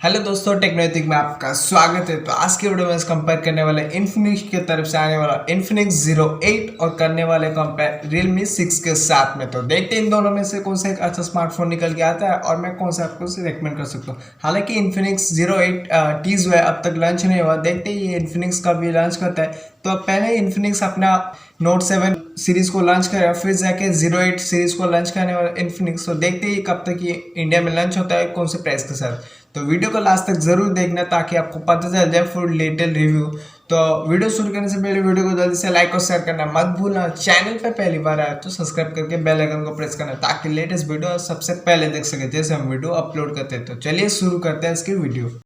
Hello दोस्तों, टेक्नोरितिक में आपका स्वागत है। तो आज के वीडियो में कंपेयर करने वाले इन्फिनिक्स की तरफ से आने वाला इन्फिनिक्स ज़ीरो 8 और करने वाले कंपेयर रियलमी 6 के साथ में। तो देखते हैं इन दोनों में से कौन सा एक अच्छा स्मार्टफोन निकल के आता है और मैं कौन सा आपको रेकमेंड कर सकता हूँ। हालांकि इन्फिनिक्स ज़ीरो 8 टी जो है अब तक लॉन्च नहीं हुआ, देखते हैं ये इन्फिनिक्स का भी लॉन्च करता है। तो पहले इन्फिनिक्स अपना नोट 7 सीरीज को लॉन्च करेगा, फिर जाके ज़ीरो 8 सीरीज को लॉन्च करने वाला इन्फिनिक्स। तो देखते हैं कब तक ये इंडिया में लॉन्च होता है, कौन से प्राइस के साथ। तो वीडियो को लास्ट तक जरूर देखना ताकि आपको पता चल जाए फुल डिटेल रिव्यू। तो वीडियो शुरू करने से पहले वीडियो को जल्दी से लाइक और शेयर करना मत भूलना। चैनल पे पहली बार आया तो सब्सक्राइब करके बेल आइकन को प्रेस करना ताकि लेटेस्ट वीडियो सबसे पहले देख सके जैसे हम वीडियो अपलोड करते हैं। तो चलिए शुरू करते हैं इसकी वीडियो।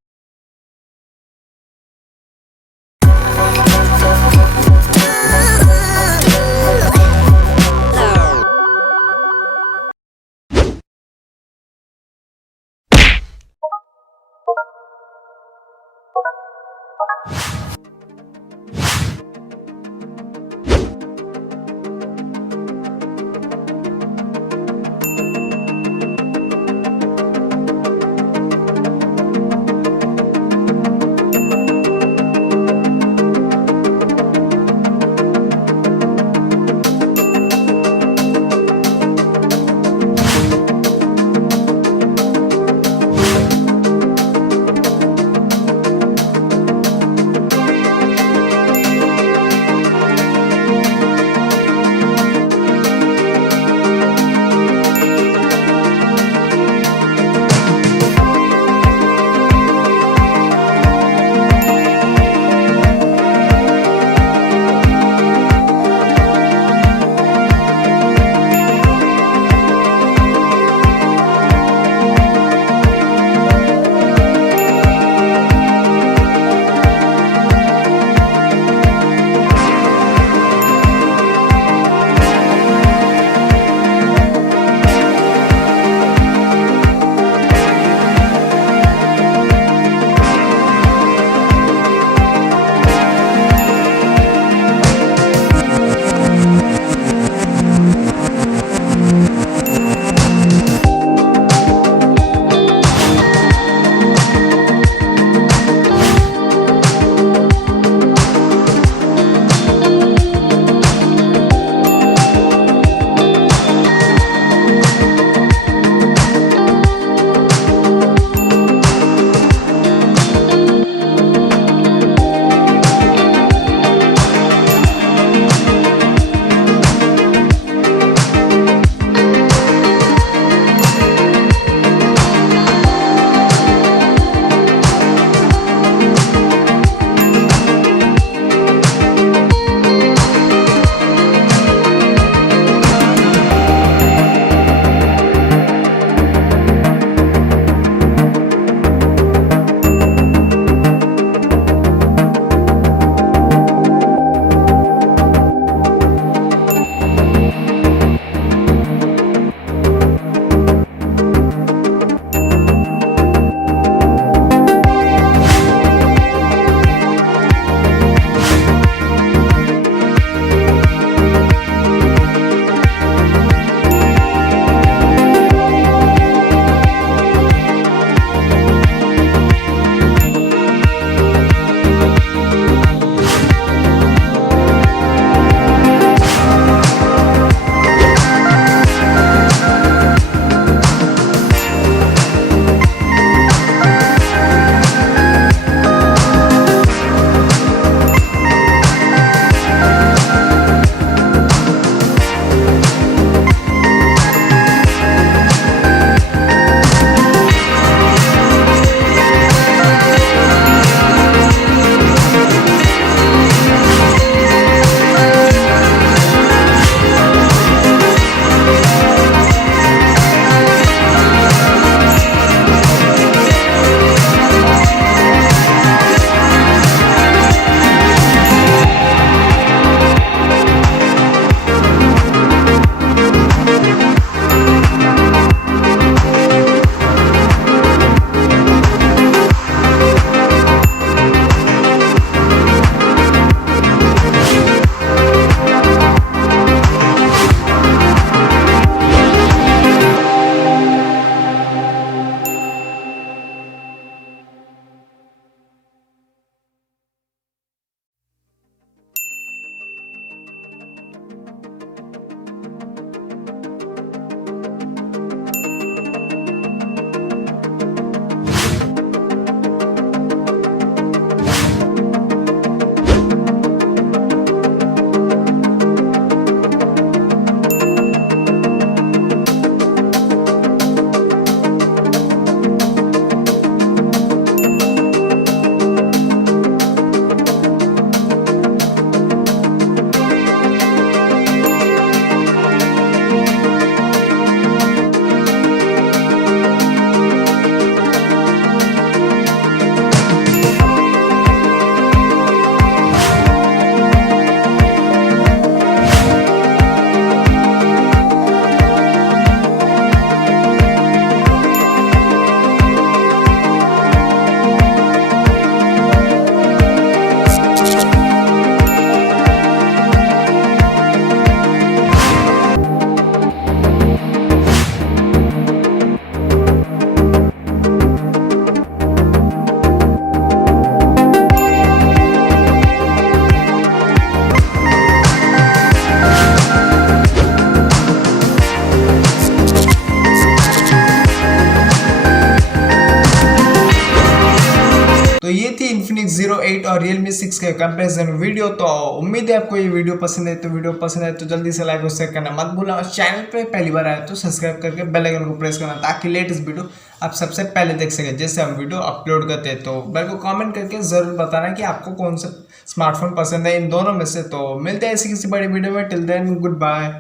इन्फिनिक्स जीरो 8 और रियलमी 6 के कंपैरिजन वीडियो। तो उम्मीद है आपको ये वीडियो पसंद है, तो वीडियो पसंद है तो जल्दी से लाइक और शेयर करना मत भूलना, और चैनल पे पहली बार आए तो सब्सक्राइब करके बेल आइकन को प्रेस करना, ताकि लेटेस्ट वीडियो आप सबसे पहले देख सके जैसे हम वीडियो अपलोड करते हैं। तो मेरे को कमेंट करके जरूर बताना कि आपको कौन सा स्मार्टफोन पसंद है इन दोनों में से। तो मिलते हैं ऐसी किसी बड़ी वीडियो में, टिल देन गुड बाय।